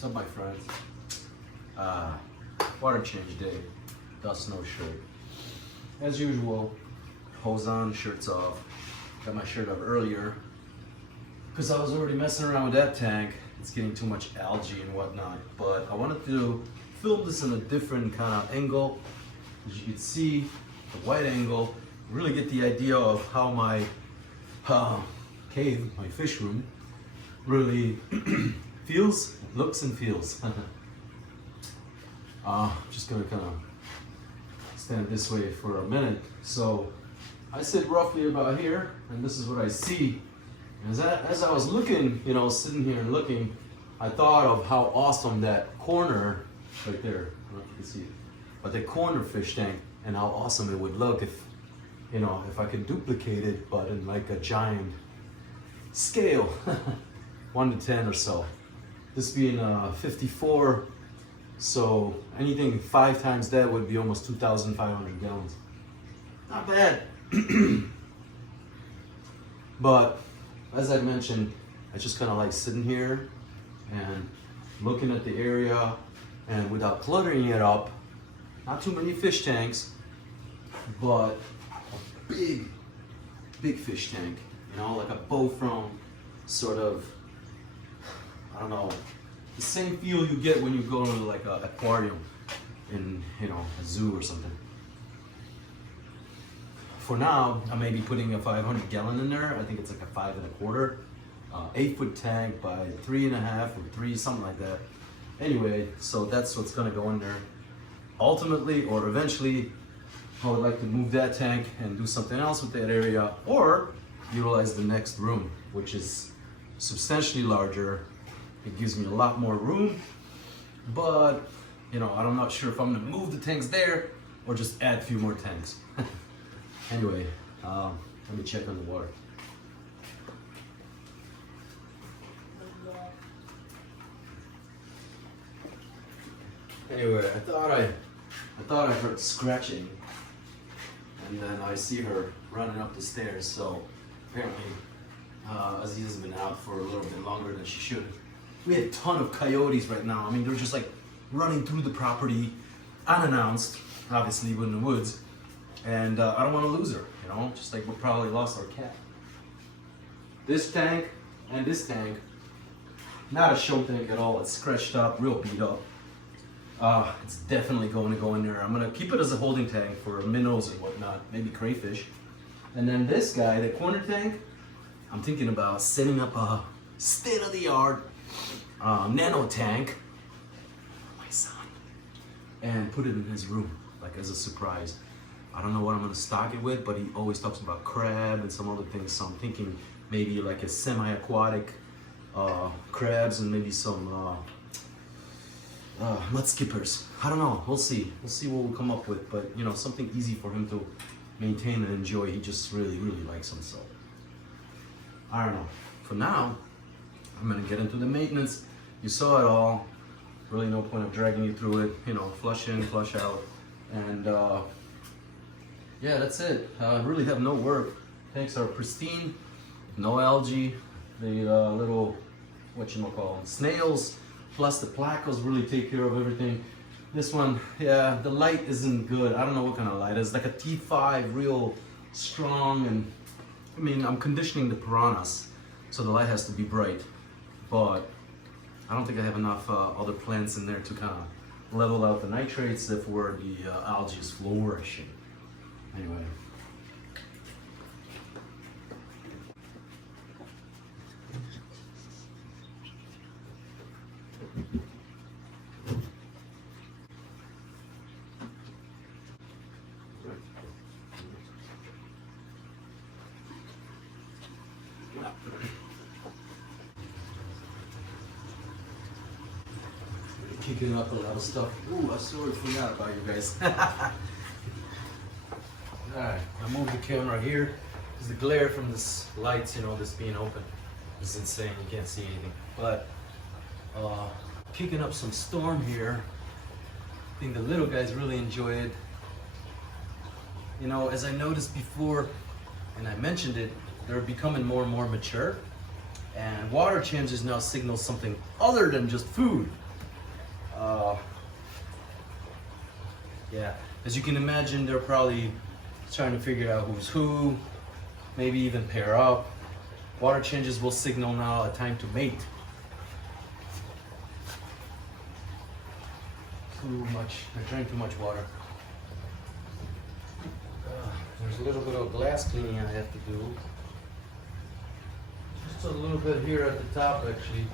What's up, my friends? Water change day, dust no shirt. As usual, hose on, shirts off. Got my shirt up earlier because I was already messing around with that tank. It's getting too much algae and whatnot, but I wanted to film this in a different kind of angle. As you can see, the wide angle, really get the idea of how my cave, my fish room, really feels, looks and feels. Just gonna kind of stand this way for a minute. So I sit roughly about here, and this is what I see. As I was looking, you know, sitting here and looking, I thought of how awesome that corner right there, I don't know if you can see it, but the corner fish tank, and how awesome it would look if, you know, if I could duplicate it, but in like a giant scale, 1 to 10 or so. This being 54, so anything 5 times that would be almost 2,500 gallons. Not bad. But as I mentioned, I just kind of like sitting here and looking at the area, and without cluttering it up, not too many fish tanks, but a big fish tank, you know, like a bow from sort of, I don't know, the same feel you get when you go to like an aquarium in, you know, a zoo or something. For now, I may be putting a 500 gallon in there. I think it's like a 5 1/4, 8-foot tank by 3.5 or 3, something like that. Anyway, so that's what's gonna go in there. Ultimately, or eventually, I would like to move that tank and do something else with that area, or utilize the next room, which is substantially larger. It gives me a lot more room, but you know, I'm not sure if I'm gonna move the tanks there or just add a few more tanks. Anyway, let me check on the water. Anyway, I thought I heard scratching, and then I see her running up the stairs. So apparently, Aziza's been out for a little bit longer than she should. We had a ton of coyotes right now. I mean, they're just like running through the property, unannounced. Obviously, we're in the woods, and I don't want to lose her. You know, just like we probably lost our cat. This tank and this tank, not a show tank at all. It's scratched up, real beat up. It's definitely going to go in there. I'm gonna keep it as a holding tank for minnows and whatnot, maybe crayfish. And then this guy, the corner tank, I'm thinking about setting up a state-of-the-art nano tank for my son and put it in his room, like as a surprise. I don't know what I'm gonna stock it with, but he always talks about crab and some other things. So I'm thinking maybe like a semi-aquatic crabs and maybe some mud skippers. I don't know. We'll see. We'll see what we'll come up with. But you know, something easy for him to maintain and enjoy. He just really likes them. So I don't know. For now, I'm gonna get into the maintenance. You saw it all. Really, no point of dragging you through it. You know, flush in, flush out, and yeah, that's it. I really have no work. Tanks are pristine, no algae. The little whatchamacallit, snails. Plus the placos really take care of everything. This one, yeah, the light isn't good. I don't know what kind of light. It's like a T5, real strong, and I mean, I'm conditioning the piranhas, so the light has to be bright. But I don't think I have enough other plants in there to kind of level out the nitrates if where the algae is flourishing. Anyway. Kicking up a lot of stuff. Ooh, I sort of forgot about you guys. Alright, I moved the camera here because the glare from this lights, you know, this being open is insane. You can't see anything. But kicking up some storm here. I think the little guys really enjoy it. You know, as I noticed before, and I mentioned it, they're becoming more and more mature. And water changes now signal something other than just food. Yeah, as you can imagine, they're probably trying to figure out who's who, maybe even pair up. Water changes will signal now a time to mate. Too much, I drank too much water. There's a little bit of glass cleaning I have to do. Just a little bit here at the top, actually.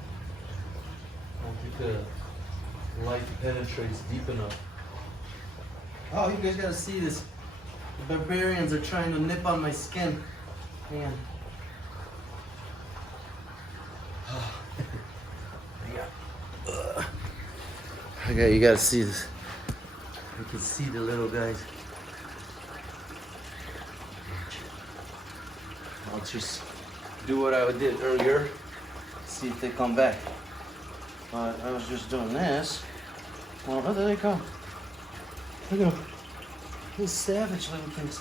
I don't think the light penetrates deep enough. Oh, you guys gotta see this. The barbarians are trying to nip on my skin. Man. Okay, you gotta see this. You can see the little guys. I'll just do what I did earlier. See if they come back. But I was just doing this. Well, oh, there they come. Look at them. These savage little things.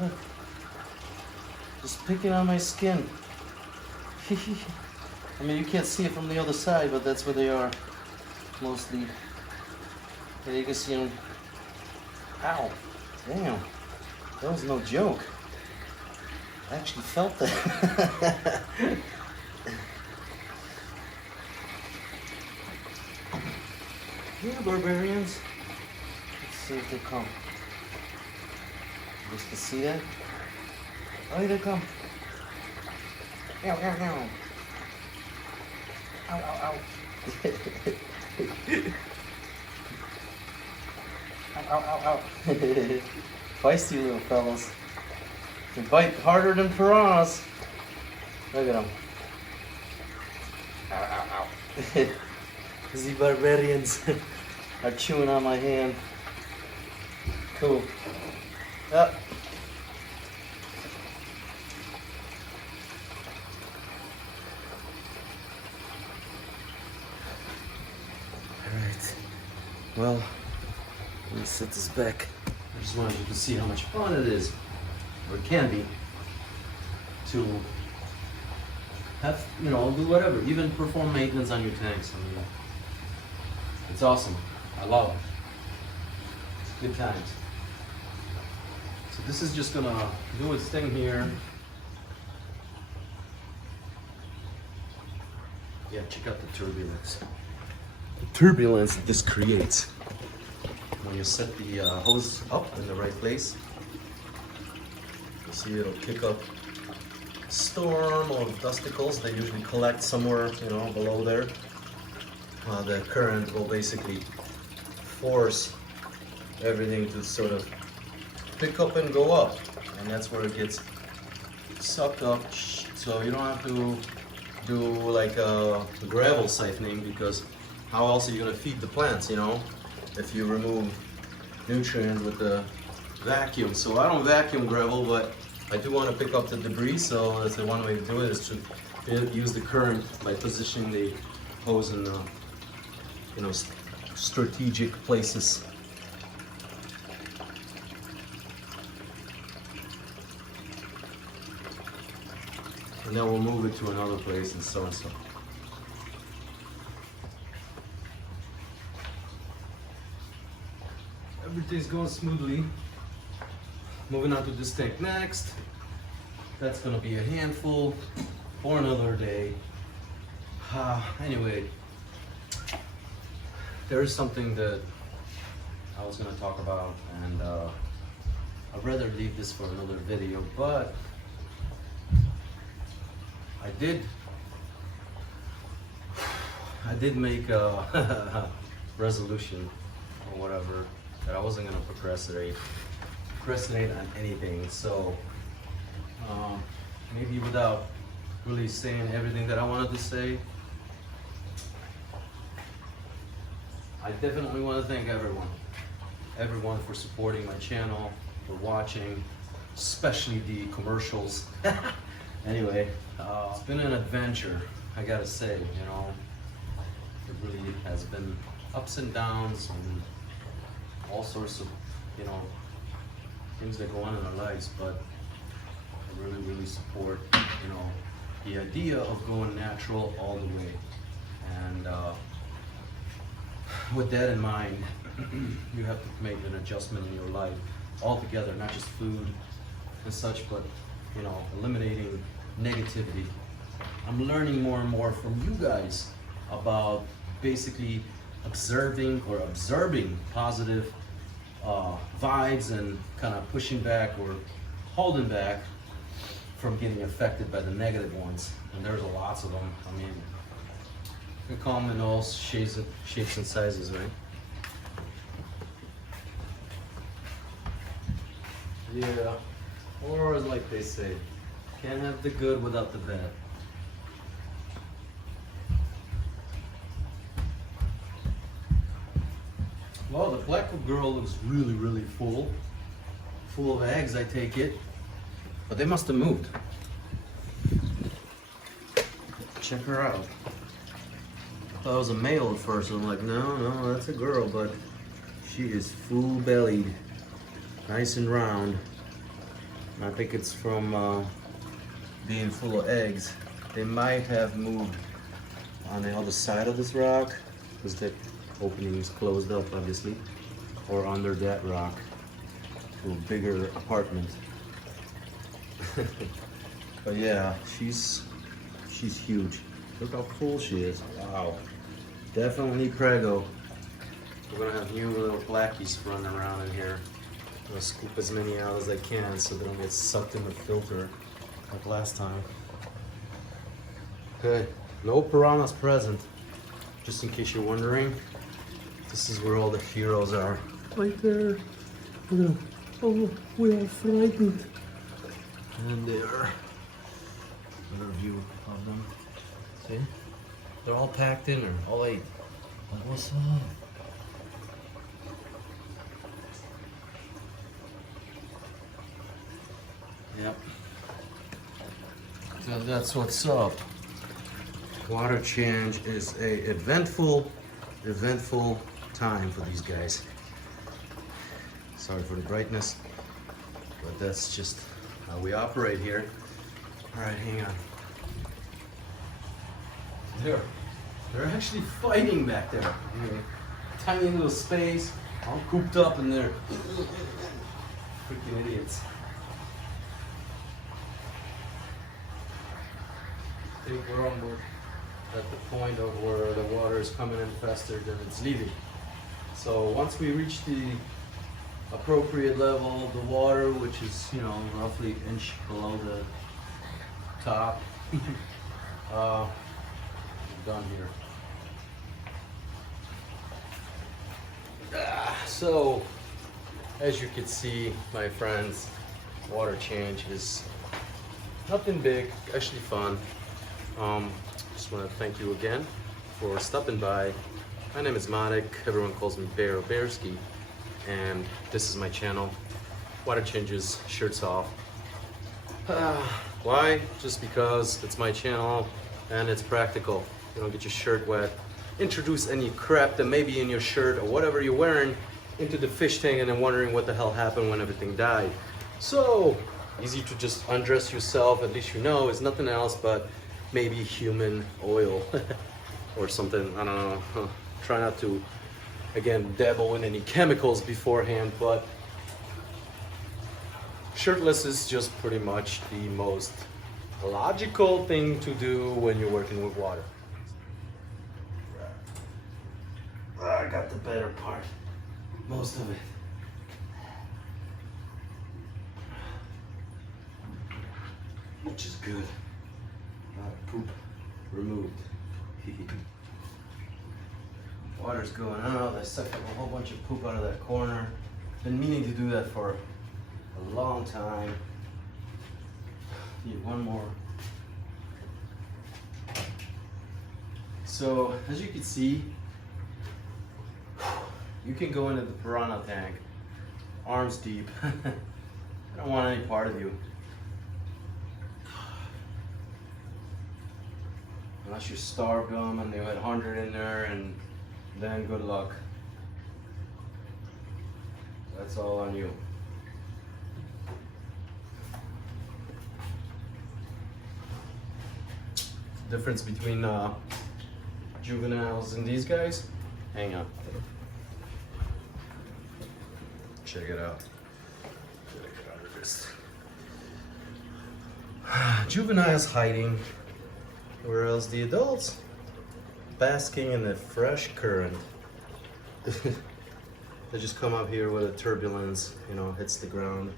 Look. Just picking on my skin. I mean, you can't see it from the other side, but that's where they are. Mostly. Yeah, you can see them. Ow. Damn. That was no joke. I actually felt that. Yeah, barbarians. Let's see if they come. You guys can see that? Oh, here they come. Ow, ow, ow. Ow, ow, ow. Ow, ow, ow, ow. Feisty little fellas. They bite harder than piranhas. Look at them. Ow, ow, ow. The barbarians are chewing on my hand. Cool. Up. Alright. Well, let me set this back. I just wanted you to see how much fun it is, or it can be, to have, you know, do whatever, even perform maintenance on your tanks. I mean, it's awesome. I love it. Good times. So this is just gonna do its thing here. Yeah, check out the turbulence. The turbulence this creates when you set the hose up in the right place. You see it'll kick up a storm of dusticles. They usually collect somewhere, you know, below there. The current will basically force everything to sort of pick up and go up, and that's where it gets sucked up. So you don't have to do like a gravel siphoning, because how else are you going to feed the plants, you know, if you remove nutrients with the vacuum? So I don't vacuum gravel, but I do want to pick up the debris, so that's the one way to do it, is to use the current by positioning the hose in the, you know, strategic places. And then we'll move it to another place and so and so. Everything's going smoothly. Moving on to this tank next. That's gonna be a handful for another day. Anyway, there is something that I was gonna talk about, and I'd rather leave this for another video, but I did make a resolution or whatever that I wasn't gonna procrastinate on anything. So maybe without really saying everything that I wanted to say, I definitely want to thank everyone for supporting my channel, for watching, especially the commercials. Anyway, it's been an adventure, I gotta say, you know. It really has been ups and downs and all sorts of, you know, things that go on in our lives, but I really support, you know, the idea of going natural all the way. And with that in mind, you have to make an adjustment in your life altogether, not just food and such, but you know, eliminating negativity. I'm learning more and more from you guys about basically observing positive vibes and kind of pushing back or holding back from getting affected by the negative ones. And there's lots of them. I mean, you can call them in all shapes and sizes, right? Yeah, or like they say, can't have the good without the bad. Well, the black girl looks really, really full of eggs, I take it. But they must have moved. Check her out. I thought it was a male at first. I'm like, no, that's a girl, but she is full-bellied, nice and round. And I think it's from being full of eggs. They might have moved on the other side of this rock, because the opening is closed up, obviously, or under that rock to a bigger apartment. But yeah, she's huge. Look how full she is. Wow. Definitely prego. We're gonna have new little blackies running around in here. I'm gonna scoop as many out as I can so they don't get sucked in the filter like last time. Okay, no piranhas present. Just in case you're wondering, this is where all the heroes are. Right there. Oh, we are frightened. And there. Another view of them. See? They're all packed in there, all 8. Like, what's up? Yep. So that's what's up. Water change is a eventful time for these guys. Sorry for the brightness, but that's just how we operate here. All right, hang on. They're actually fighting back there. Tiny little space, all cooped up in there. Freaking idiots. I think we're almost at the point of where the water is coming in faster than it's leaving. So once we reach the appropriate level of the water, which is, you know, roughly an inch below the top, we're done here. So as you can see, my friends, water change is nothing big, actually fun. Just want to thank you again for stopping by. My name is Manik, everyone calls me Bear or Bearski, and this is my channel. Water changes, shirts off. Why? Just because it's my channel and it's practical. You don't get your shirt wet. Introduce any crap that may be in your shirt or whatever you're wearing into the fish tank and then wondering what the hell happened when everything died. So easy to just undress yourself, at least you know it's nothing else but maybe human oil or something, I don't know. Try not to, again, dabble in any chemicals beforehand, but shirtless is just pretty much the most logical thing to do when you're working with water. I got the better part, most of it. Which is good. Poop removed. Water's going out. I sucked up a whole bunch of poop out of that corner. Been meaning to do that for a long time. Need one more. So as you can see, you can go into the piranha tank arms deep. I don't want any part of you. Unless you starved them and they had 100 in there, and then good luck. That's all on you. Difference between juveniles and these guys, Hang on. Check it out. Juveniles hiding, whereas the adults basking in the fresh current. They just come up here with a turbulence, you know, hits the ground,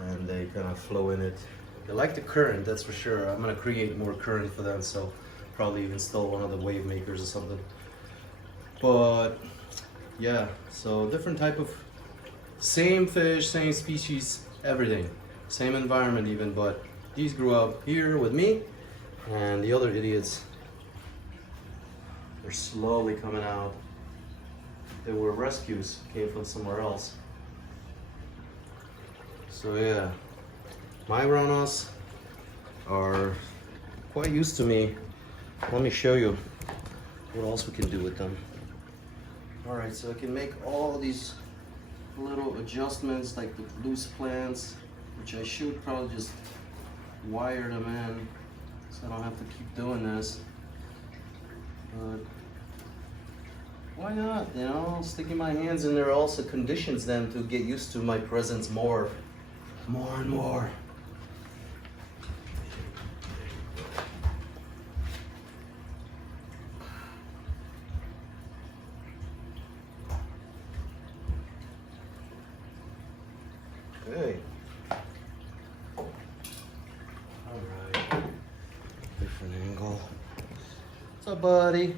and they kind of flow in it. They like the current, that's for sure. I'm gonna create more current for them, so probably install one of the wave makers or something. But yeah, so different type of, same fish, same species, everything, same environment even, but these grew up here with me, and the other idiots, they're slowly coming out. They were rescues, came from somewhere else. So yeah, my Ranas are quite used to me. Let me show you what else we can do with them. All right, so I can make all these little adjustments like the loose plants, which I should probably just wire them in so I don't have to keep doing this. But why not, you know? Sticking my hands in there also conditions them to get used to my presence more and more. Okay. Alright. Different angle. What's up, buddy?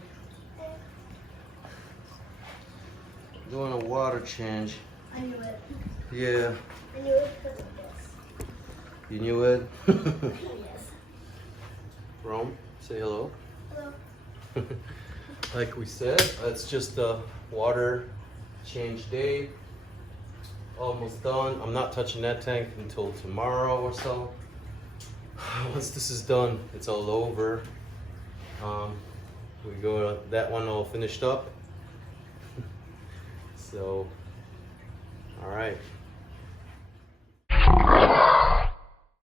Doing a water change. I knew it. Yeah. I knew it because of this. You knew it? Yes. Rome, say hello. Hello. Like we said, it's just a water change day. Almost done. I'm not touching that tank until tomorrow or so. Once this is done, it's all over. We go that one all finished up. So, all right.